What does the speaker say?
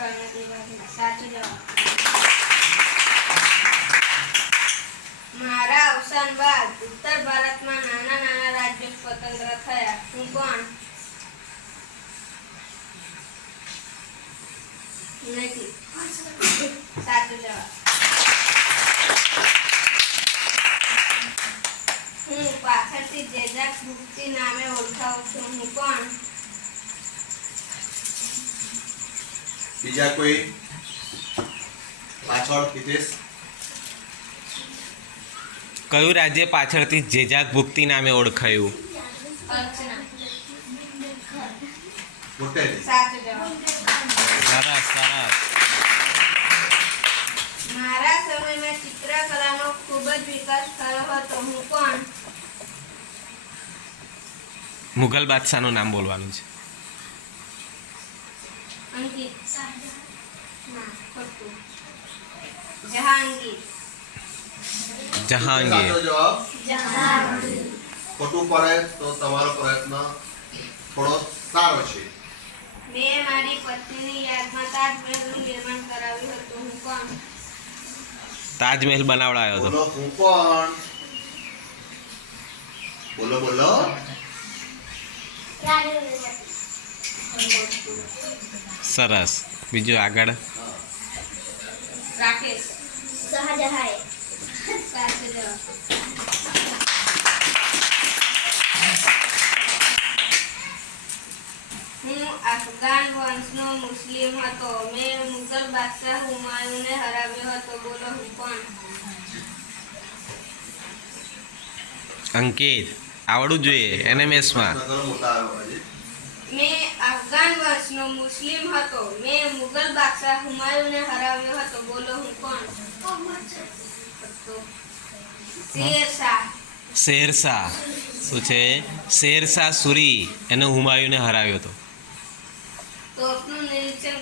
સાચો જવાબ. મારા અવસાન બાદ ઉત્તર ભારતમાં નાના નાના રાજ્યો સ્વતંત્ર થયા. હું કોણ? નથી. સાચો જવાબ. હું પાછળથી જેજાક ગુપ્તી નામે ઓળખાવું છું. હું કોણ? બીજા કોઈ પાછળ? હિતેશ, કયું રાજ્ય પાછળથી જેજાક ભુક્તિ નામે ઓળખાયું? અર્ચના. મોટેથી. સાચો જવાબ. સરસ સરસ. મારા સમયમાં ચિત્રકલાનો ખૂબ જ વિકાસ થયો હતો. હું કોણ? મુઘલ બાદશાહનું નામ બોલવાનું છે. અંકિત. ના, ખોટું. જહાંગીર. જહાંગીર. સાચો જવાબ. જહાંગીર. ખોટું પડે તો તમારો પ્રયત્ન થોડો સારો છે. મેં મારી પત્નીની યાદમાં તાજમહેલનું નિર્માણ કરાવ્યું હતું. હું કોણ? તાજમહેલ બનાવડાયો હતો. બોલો, હું કોણ? બોલો બોલો. સરસ. બીજું આગળ. રાકેશ. શાહજહાં. સાચો જવાબ. હું અફઘાન વંશનો મુસ્લિમ હતો. મેં મુગલ બાદશાહ હુમાયુને હરાવ્યો હતો. બોલો, હું કોણ? અંકિત, આવડવું જોઈએ એનએમએસમાં. નગર મોટા આવ્યો આજે. મેં અફઘાન વંશનો મુસ્લિમ હતો. મેં મુગલ બાદશાહ હુમાયુને હરાવ્યો હતો. બોલો, હું કોણ? શેરશાહ. શેરશાહ. શું છે? શેરશાહ સૂરી એને હુમાયુને હરાવ્યો હતો. તોપનું નિરીક્ષણ